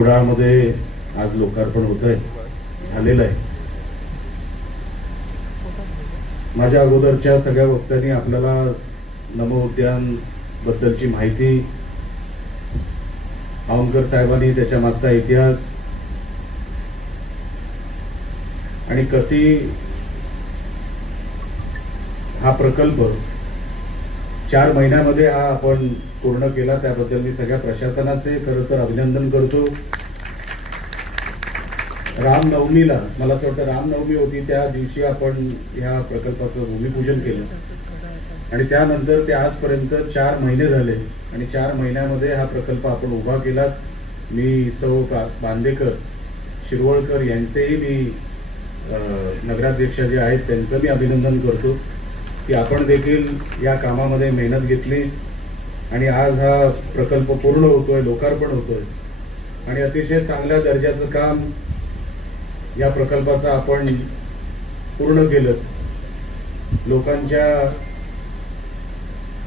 कुडाळमध्ये आज लोकार्पण होतंय, झालेलं आहे. माझ्या अगोदरच्या सगळ्या वक्त्यांनी आपल्याला नमो उद्यान बद्दलची माहिती, आवंकर साहेबांनी त्याच्या मागचा इतिहास आणि कशी हा प्रकल्प 4 महिन्यामध्ये हा आपण पूर्ण केला, त्याबद्दल मी सगळ्या प्रशासनाचे खरं तर अभिनंदन करतो. रामनवमीला, मला असं वाटतं रामनवमी होती, त्या दिवशी आपण या प्रकल्पाचं भूमिपूजन केलं आणि त्यानंतर ते आजपर्यंत 4 महिने झाले आणि 4 महिन्यामध्ये हा प्रकल्प आपण उभा केला. मी सौ बांदेकर शिरवळकर यांचेही मी नगराध्यक्ष जे आहेत त्यांचं मी अभिनंदन करतो की आपण देखील या कामामध्ये मेहनत घेतली आणि आज हा प्रकल्प पूर्ण होतोय, लोकार्पण होतोय आणि अतिशय चांगल्या दर्जाचं काम या प्रकल्पाचं आपण पूर्ण केलं. लोकांच्या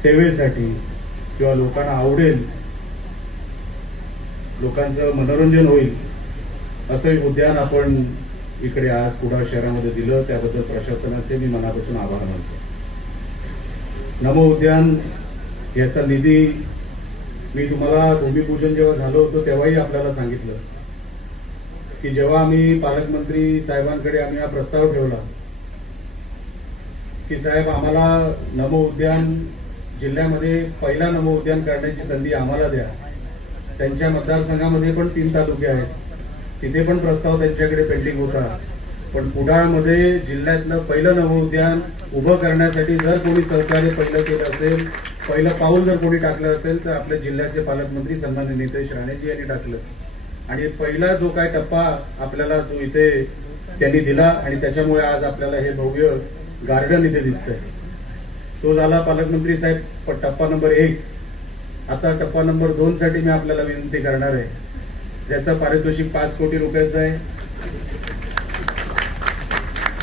सेवेसाठी किंवा लोकांना आवडेल, लोकांचं मनोरंजन होईल असं उद्यान आपण इकडे आज कुडाळ शहरामध्ये दिलं. त्याबद्दल प्रशासनाचे मी मनापासून आभार मानतो. नमो उद्यान याचा निधी मी तुम्हाला भूमिपूजन जेव्हा झालं होतं तेव्हाही आपल्याला सांगितलं की जेव्हा आम्ही पालकमंत्री साहेबांकडे आम्ही हा प्रस्ताव ठेवला की साहेब आम्हाला नमो उद्यान जिल्ह्यामध्ये पहिला नमो उद्यान करण्याची संधी आम्हाला द्या. त्यांच्या मतदारसंघामध्ये पण 3 तालुके आहेत, तिथे पण प्रस्ताव त्यांच्याकडे पेंडिंग होता. पण कुडाळमध्ये जिल्ह्यातलं पहिलं नमो उद्यान उभं करण्यासाठी जर कोणी सहकार्य पहिलं केलं असेल, पहिलं पाऊल जर कोणी टाकलं असेल तर आपल्या जिल्ह्याचे पालकमंत्री सन्माननीय नितेश राणेजी यांनी टाकलं आणि पहिला जो काय टप्पा आपल्याला जो इथे त्यांनी दिला आणि त्याच्यामुळे आज आपल्याला हे भव्य गार्डन इथे दिसतंय. तो झाला पालकमंत्री साहेब टप्पा नंबर 1. आता टप्पा नंबर 2 साठी मी आपल्याला विनंती करणार आहे, ज्याचं पारितोषिक 5 कोटी रुपयाचं आहे.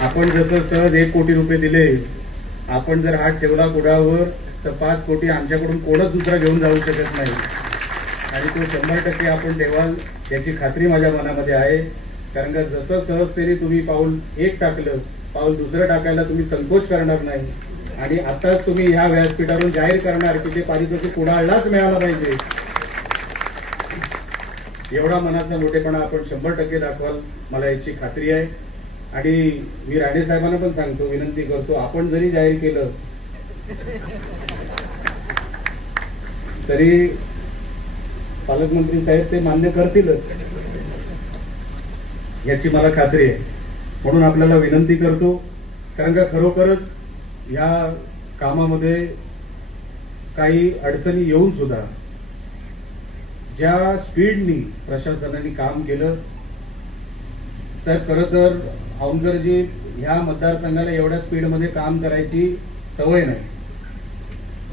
आपण जसं सहज 1 कोटी रुपये दिले, आपण जर हात ठेवला कुडाळवर तर 5 कोटी आमच्याकडून कोणच दुसरा घेऊन जाऊ शकत नाही आणि तो 100% आपण ठेवाल याची खात्री माझ्या मनामध्ये आहे. कारण का जसं सहजतेने तुम्ही पाऊल 1 टाकलं, पाऊल दुसरं टाकायला तुम्ही संकोच करणार नाही आणि आताच तुम्ही ह्या व्यासपीठावरून जाहीर करणार की ते पारितोषिक कुडाळलाच मिळालं पाहिजे. एवढा मनाचा मोठेपणा आपण 100% दाखवाल, मला याची खात्री आहे. आणि मी राणे साहेबांना पण सांगतो, विनंती करतो, आपण जरी जाहीर केलं तरी पालकमंत्री साहेब ते मान्य करतीलच याची मला खात्री आहे. म्हणून आपल्याला विनंती करतो, कारण का खरोखरच या कामामध्ये काही अडचणी येऊन सुद्धा ज्या स्पीडनी प्रशासनाने काम केलं तर खरं तर आवंकरजी ह्या मतदारसंघाला एवढ्या स्पीडमध्ये काम करायची सवय नाही.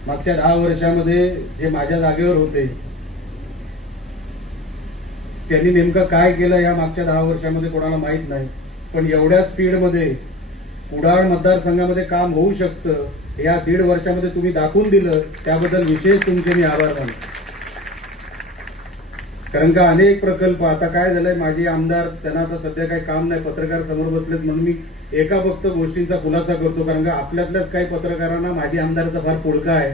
मागच्या 10 वर्षामध्ये जे माझ्या जागेवर होते त्यांनी नेमकं काय केलं या मागच्या 10 वर्षामध्ये कोणाला माहित नाही, पण एवढ्या स्पीडमध्ये कुडाळ मतदारसंघामध्ये काम होऊ शकतं या 1.5 वर्षामध्ये तुम्ही दाखवून दिलं. त्याबद्दल विशेष तुमचे मी आभार मानतो. कारण का अनेक प्रकल्प आता काय झालंय, माझे आमदार त्यांना आता सध्या काही काम नाही, पत्रकार समोर बसलेत म्हणून मी एका फक्त गोष्टींचा खुलासा करतो. कारण का आपल्यातल्याच काही पत्रकारांना माझी आमदाराचा फार पुळका आहे.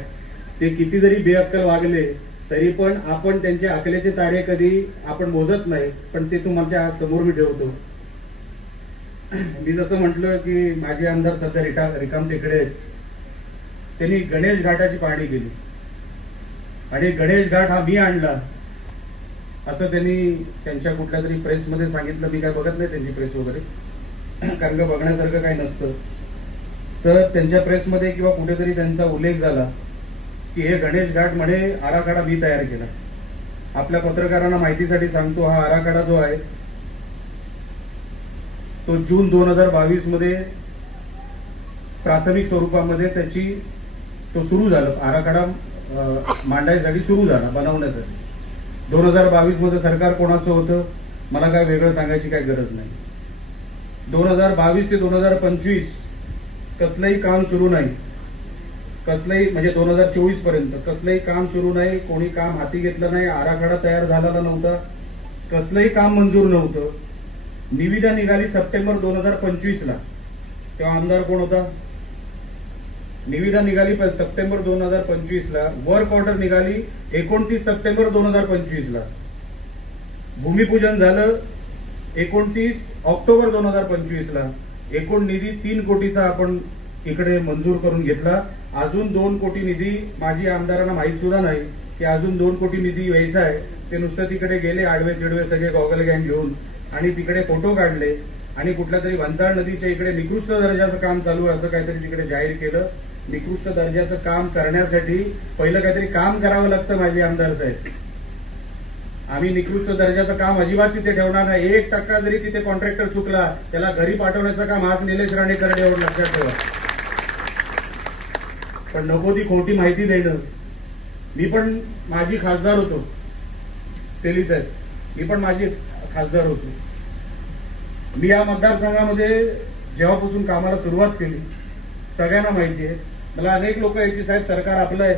ते किती जरी बेअक्कल वागले तरी पण आपण त्यांच्या अकलेचे तारे कधी आपण मोजत नाही, पण ते तुमच्या समोर मी ठेवतो. मी जसं म्हटलं की माझे आमदार सध्या रिकाम टेकडे आहेत. त्यांनी गणेश घाटाची पाहणी केली आणि गणेश घाट हा मी आणला असं त्यांनी त्यांच्या कुठल्या तरी प्रेसमध्ये सांगितलं. मी काय बघत नाही त्यांची प्रेस वगैरे, कारण का बघण्यासारखं काही नसतं. तर त्यांच्या प्रेसमध्ये किंवा कुठेतरी त्यांचा उल्लेख झाला की हे गणेश घाट म्हणे आराखडा मी तयार केला. आपल्या पत्रकारांना माहितीसाठी सांगतो, हा आराखडा जो आहे तो जून 2022 मध्ये प्राथमिक स्वरूपामध्ये तो सुरू झाला. आराखडा मांडायसाठी सुरू झाला, बनवण्यासाठी. 2022 मध्ये सरकार कोणाचं होतं मला काय वेगळं सांगायची काही गरज नाही. 2022 ते 2025 कसलंही काम सुरू नाही, कसलंही म्हणजे 2024 पर्यंत कसलंही काम सुरू नाही, कोणी काम हाती घेतलं नाही, आराखडा तयार झालेला नव्हता. कसलंही काम मंजूर नव्हतं. निविदा निघाली सप्टेंबर 2025 ला. तेव्हा आमदार कोण होता? निविदा निघाली सप्टेंबर 2025 ला. वर्क ऑर्डर निघाली 29 सप्टेंबर 2025 ला. भूमिपूजन झालं 29 ऑक्टोबर 2025 ला. एकूण निधी 3 कोटीचा आपण इकडे मंजूर करून घेतला. अजून 2 कोटी निधी माझी आमदारांना माहित सुद्धा नाही की अजून 2 कोटी निधी यायचा आहे. ते नुसतं तिकडे गेले आडवे तिडवे सगळे गॉगल गँग घेऊन आणि तिकडे फोटो काढले आणि कुठल्या तरी वंजाळ नदीच्या इकडे निकृष्ट दर्जाचं काम चालू आहे असं काहीतरी तिकडे जाहीर केलं. निकृष्ट दर्जाचं काम करण्यासाठी पहिलं काहीतरी काम करावं लागतं माझे आमदार साहेब. आम्ही निकृष्ट दर्जाचं काम अजिबात तिथे ठेवणार नाही. 1% जरी तिथे कॉन्ट्रॅक्टर चुकला त्याला घरी पाठवण्याचं काम आज निलेश राणे करणे एवढं लक्षात ठेवा. पण नको ती खोटी माहिती देणं. मी पण माझी खासदार होतो तेली साहेब. मी पण माझी खासदार होतो. मी या मतदारसंघामध्ये जेव्हापासून कामाला सुरुवात केली सगळ्यांना माहिती आहे. मला अनेक लोक यायची साहेब सरकार आपलं आहे,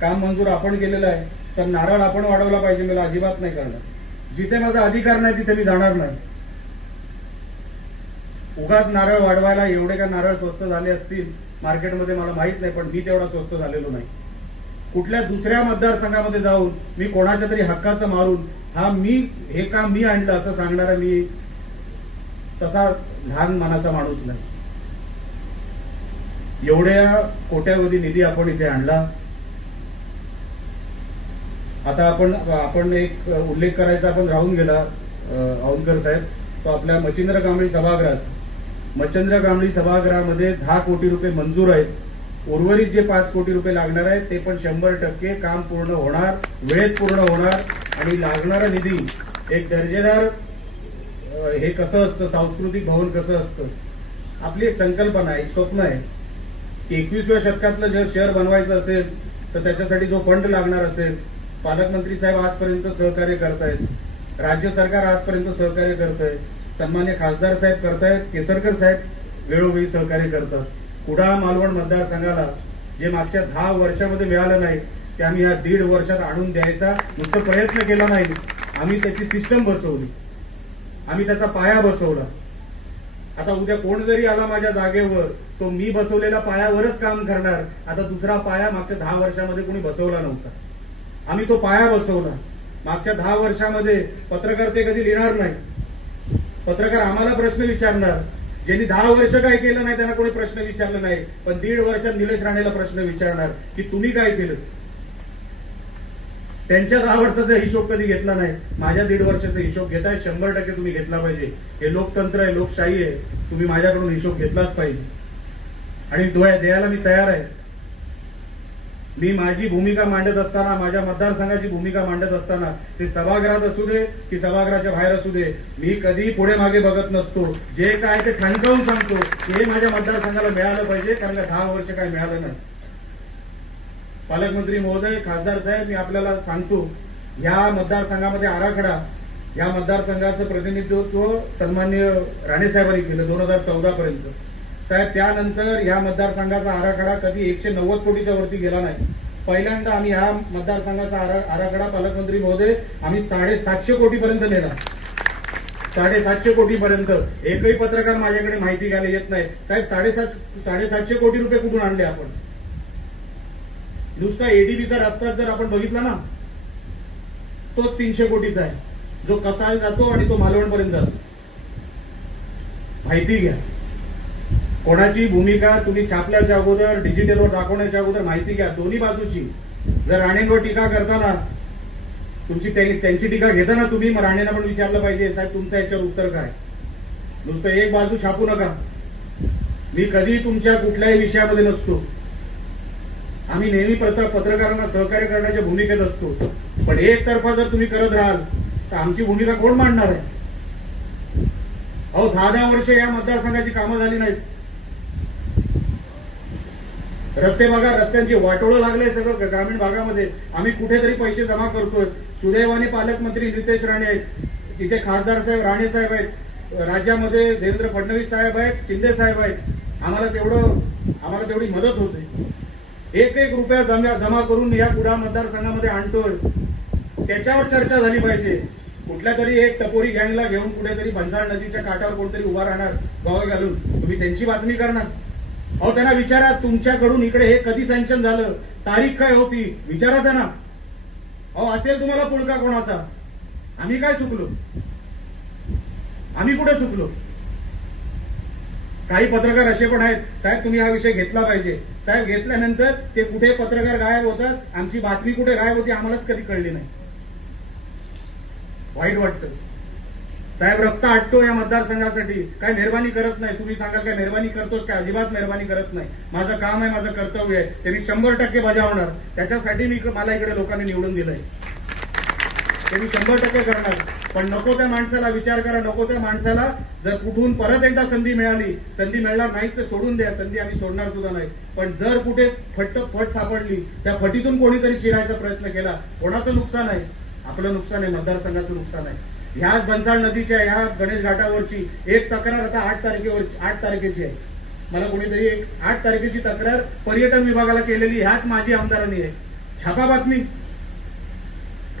काम मंजूर आपण केलेलं आहे, तर नारळ आपण वाढवला पाहिजे. मला अजिबात नाही करणार. जिथे माझा अधिकार नाही तिथे मी जाणार नाही. उगाच नारळ वाढवायला एवढे का नारळ स्वस्त झाले असतील मार्केटमध्ये मला माहित नाही, पण मी तेवढा स्वस्त झालेलो नाही. कुठल्या दुसऱ्या मतदारसंघामध्ये जाऊन मी कोणाच्या तरी हक्काचं मारून हे काम मी आणलं असं सांगणारा मी तसा लहान मनाचा माणूस नाही. एवढ्या कोट्यावधी निधी आपण इथे आणला. आता आपण एक उल्लेख करायचा आपण राहून गेला औंधकर साहेब, तो आपल्या मच्छिंद्र कांबळी सभागृहाचा. मच्छिंद्र कांबळी सभागृहामध्ये 10 कोटी रुपये मंजूर आहेत. उर्वरित जे 5 कोटी रुपये लागणार आहेत ते पण 100% काम पूर्ण होणार, वेळेत पूर्ण होणार. आणि लागणारा निधी एक दर्जेदार हे कसं असतं, सांस्कृतिक भवन कसं असतं, आपली एक संकल्पना आहे, एक स्वप्न आहे की 21व्या शतकातलं जर शहर बनवायचं असेल तर त्याच्यासाठी जो फंड लागणार असेल, पालकमंत्री साहेब आजपर्यंत सहकार्य करतायत, राज्य सरकार आजपर्यंत सहकार्य करतंय, सन्मान्य खासदार साहेब करतायत, केसरकर साहेब वेळोवेळी सहकार्य करतात. कुडाळ मालवण मतदारसंघाला जे मागच्या 10 वर्षामध्ये मिळालं नाही ते आम्ही ह्या 1.5 वर्षात आणून द्यायचा नुसतं प्रयत्न केला नाही, आम्ही त्याची सिस्टम बसवली, आम्ही त्याचा पाया बसवला. आता उद्या कोण जरी आला माझ्या जागेवर तो मी बसवलेल्या पायावरच काम करणार. आता दुसरा पाया मागच्या 10 वर्षामध्ये कोणी बसवला नव्हता, आम्ही तो पाया बसवला. मागच्या 10 वर्षामध्ये पत्रकार ते कधी लिहिणार नाही. पत्रकार आम्हाला प्रश्न विचारणार. ज्यांनी 10 वर्ष काय केलं नाही त्यांना कोणी प्रश्न विचारलं नाही, पण 1.5 वर्षात निलेश राणेला प्रश्न विचारणार की तुम्ही काय केलं. त्यांच्या 10 वर्षाचा हिशोब कधी घेतला नाही, माझ्या 1.5 वर्षाचा हिशोब घेताय. 100% तुम्ही घेतला पाहिजे. हे लोकतंत्र आहे, लोकशाही आहे. तुम्ही माझ्याकडून हिशोब घेतलाच पाहिजे आणि द्यायला मी तयार आहे. मी माझी भूमिका मांडत असताना, माझ्या मतदारसंघाची भूमिका मांडत असताना, ते सभागृहात असू दे की सभागृहाच्या बाहेर असू दे, मी कधी पुढे मागे बघत नसतो. जे काय ते ठणकावून सांगतो की हे माझ्या मतदारसंघाला मिळालं पाहिजे, कारण का 10 वर्ष काय मिळालं नाही. पालकमंत्री महोदय, खासदार साहेब, मी आपल्याला सांगतो, ह्या मतदारसंघामध्ये आराखडा, या मतदारसंघाचं प्रतिनिधित्व सन्मान्य राणे साहेबांनी केलं 2014 पर्यंत. साहेब त्यानंतर या मतदारसंघाचा आराखडा कधी 190 कोटीच्या वरती गेला नाही. पहिल्यांदा आम्ही ह्या मतदारसंघाचा आराखडा पालकमंत्री महोदय आम्ही 750 कोटीपर्यंत नेला. 750 कोटीपर्यंत. एकही पत्रकार माझ्याकडे माहिती घ्यायला येत नाही. साहेब 750 कोटी रुपये कुठून आणले आपण. नुसता एडीबीचा रस्ता जर आपण बघितला ना तोच 300 कोटीचा आहे, जो कसाल जातो आणि तो मालवणपर्यंत जातो. माहिती घ्या. कोणाची भूमिका तुम्ही छापल्याच्या अगोदर, डिजिटलवर दाखवण्याच्या अगोदर माहिती घ्या, दोन्ही बाजूची. जर राणेंवर टीका करताना त्यांची टीका घेताना तुम्ही राणेंना पण विचारलं पाहिजे, साहेब तुमचं याच्यावर उत्तर काय. नुसतं एक बाजू छापू नका. मी कधी तुमच्या कुठल्याही विषयामध्ये नसतो. आम्ही नेहमी पत्रकारांना सहकार्य करण्याच्या भूमिकेत असतो, पण एकतर्फा जर तुम्ही करत राहाल तर आमची भूमिका कोण मांडणार आहे. अहो 10 वर्ष या मतदारसंघाची कामं झाली नाहीत. रस्ते बघा, रस्त्यांची वाटोळं लागले सगळं ग्रामीण भागामध्ये. आम्ही कुठेतरी पैसे जमा करतोय. सुदैवाने पालकमंत्री नितेश राणे आहेत, तिथे खासदार साहेब राणे साहेब आहेत, राज्यामध्ये देवेंद्र फडणवीस साहेब आहेत, शिंदे साहेब आहेत. आम्हाला तेवढी मदत होते. एक रुपया जमा करून या कुडाळ मतदारसंघामध्ये आणतोय, त्याच्यावर चर्चा झाली पाहिजे. कुठल्या तरी एक टपोरी गँगला घेऊन कुठेतरी भन्साळ नदीच्या काठावर कोणतरी उभा राहणार गवा घालून, तुम्ही त्यांची बातमी करणार? अहो त्यांना विचारा तुमच्याकडून इकडे हे कधी सँक्शन झालं, तारीख काय होती, विचारा त्यांना. अहो असेल तुम्हाला पुळका कोणाचा, आम्ही काय चुकलो, आम्ही कुठे चुकलो? काही पत्रकार असे पण आहेत, साहेब तुम्ही हा विषय घेतला पाहिजे. साहेब घेतल्यानंतर ते कुठे पत्रकार गायब होतात, आमची बातमी कुठे गायब होती आम्हालाच कधी कळली नाही. वाईट वाटतं. साहेब रक्त आटतो या मतदारसंघासाठी, काय मेहरबानी करत नाही. तुम्ही सांगाल काय मेहरबानी करतोस काय? अजिबात मेहरबानी करत नाही. माझं काम आहे, माझं कर्तव्य आहे, ते मी 100% बजावणार. त्याच्यासाठी मला इकडे लोकांनी निवडून दिलंय, ते मी 100% करणार. पण नको त्या माणसाला विचार करा, नको त्या माणसाला जर कुठून परत एकदा संधी मिळाली, संधी मिळणार नाही तर सोडून द्या, संधी आम्ही सोडणार सुद्धा नाही. पण जर कुठे फट सापडली, त्या फटीतून कोणीतरी शिरायचा प्रयत्न केला, कोणाचं नुकसान आहे? आपलं नुकसान आहे, मतदारसंघाचं नुकसान आहे. ह्याच भन्साळ नदीच्या ह्या गणेश घाटावरची एक तक्रार आता 8 तारखेची आहे. मला कोणीतरी 8 तारखेची तक्रार पर्यटन विभागाला केलेली ह्याच माजी आमदारांनी आहे. छापा बातमी,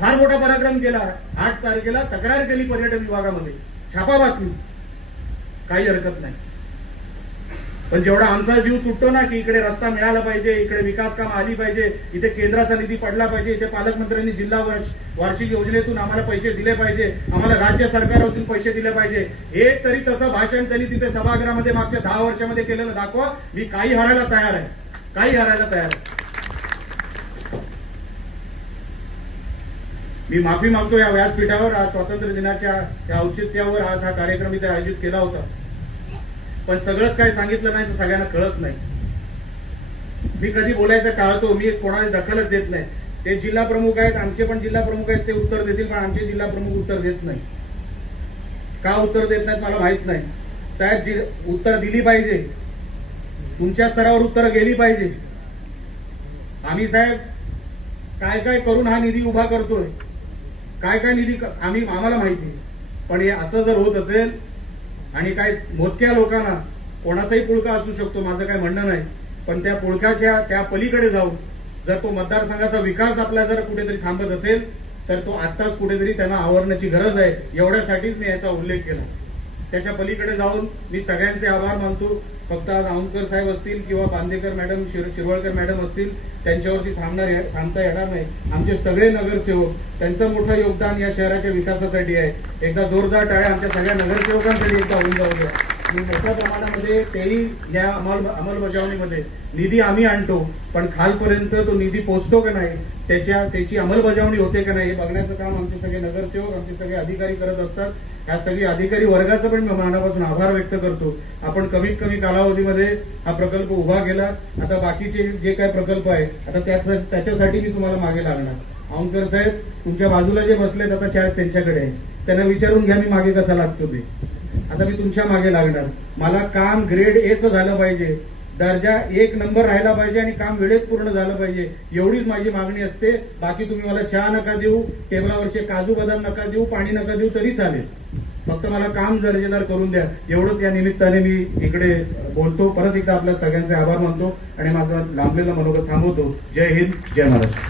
फार मोठा पराक्रम केला. 8 तारखेला तक्रार केली पर्यटन विभागामध्ये, छापा बातमी, काही हरकत नाही. पण जेवढा आमचा जीव तुटतो ना की इकडे रस्ता मिळाला पाहिजे, इकडे विकास काम आली पाहिजे, इथे केंद्राचा निधी पडला पाहिजे, इथे पालकमंत्र्यांनी जिल्हा वार्षिक योजनेतून आम्हाला पैसे दिले पाहिजे, आम्हाला राज्य सरकारतून पैसे दिले पाहिजे, एक तरी तसं भाषण त्यांनी तिथे सभागृहामध्ये मागच्या 10 वर्षामध्ये केलेलं दाखवा. मी काही हरायला तयार आहे, काही हरायला तयार आहे. मी माफी मागतो या व्यासपीठावर. आज स्वातंत्र्य दिनाच्या औचित्यावर आज हा कार्यक्रम इथे आयोजित केला होता, पण सगळंच काय सांगितलं नाही तर सगळ्यांना कळत नाही. मी कधी बोलायचं टाळतो, मी कोणाला दखलच देत नाही. ते जिल्हा प्रमुख आहेत, आमचे पण जिल्हा प्रमुख आहेत, ते उत्तर देतील, पण आमचे जिल्हा प्रमुख उत्तर देत नाही. का उत्तर देत नाहीत मला माहित नाही. साहेब उत्तर दिली पाहिजे, तुमच्या स्तरावर उत्तर गेली पाहिजे. आम्ही साहेब काय काय करून हा निधी उभा करतोय, काय काय निधी आम्हाला माहिती. पण हे असं जर होत असेल आणि काय मोजक्या लोकांना, कोणाचाही पुळका असू शकतो, माझं काय म्हणणं नाही, पण त्या पुळकाच्या त्या पलीकडे जाऊन जर तो मतदारसंघाचा विकास आपला जर कुठेतरी थांबत असेल तर तो आत्ताच कुठेतरी त्यांना आवरण्याची गरज आहे. एवढ्यासाठीच मी याचा उल्लेख केला. त्याच्या पलीकडे जाऊन मी सगळ्यांचे आभार मानतो. फक्त आज औंधकर साहेब असतील किंवा बांदेकर मॅडम, शिरवळकर मॅडम असतील, त्यांच्यावरती थांबता येणार नाही. आमचे सगळे नगरसेवक, त्यांचं मोठं योगदान या शहराच्या विकासासाठी आहे. एकदा जोरदार टाळ्या आमच्या सगळ्या नगरसेवकांसाठी एकदा होऊन जाऊ द्या. मी मोठ्या प्रमाणामध्ये तेही या अंमलबजावणीमध्ये निधी आम्ही आणतो, पण खालपर्यंत तो निधी पोहोचतो का नाही, त्याची अंमलबजावणी होते का नाही हे बघण्याचं काम आमचे सगळे नगरसेवक, आमचे सगळे अधिकारी करत असतात. या सगळी अधिकारी वर्गाचा पण मी मनापासून आभार व्यक्त करतो. आपण कमीत कमी कालावधीमध्ये हा प्रकल्प उभा केला. आता बाकीचे जे काय प्रकल्प आहे आता त्याच्यासाठी मी तुम्हाला मागे लागणार. औंधकर साहेब तुमच्या बाजूला जे बसलेत आता चार्ज त्यांच्याकडे आहे, त्यांना विचारून घ्या मी मागे कसा लागतो ते. आता मी तुमच्या मागे लागणार. मला काम ग्रेड एचं झालं पाहिजे, दर्जा 1 नंबर राहिला पाहिजे आणि काम वेळेत पूर्ण झालं पाहिजे, एवढीच माझी मागणी असते. बाकी तुम्ही मला चहा नका देऊ, टेबलावरचे काजू बदाम नका देऊ, पाणी नका देऊ तरी चालेल, फक्त मला काम दर्जेदार करून द्या. एवढंच या निमित्ताने मी इकडे बोलतो. परत एकदा आपल्या सगळ्यांचे आभार मानतो आणि माझं लांबलेलं मनोगत थांबवतो. जय हिंद, जय महाराष्ट्र.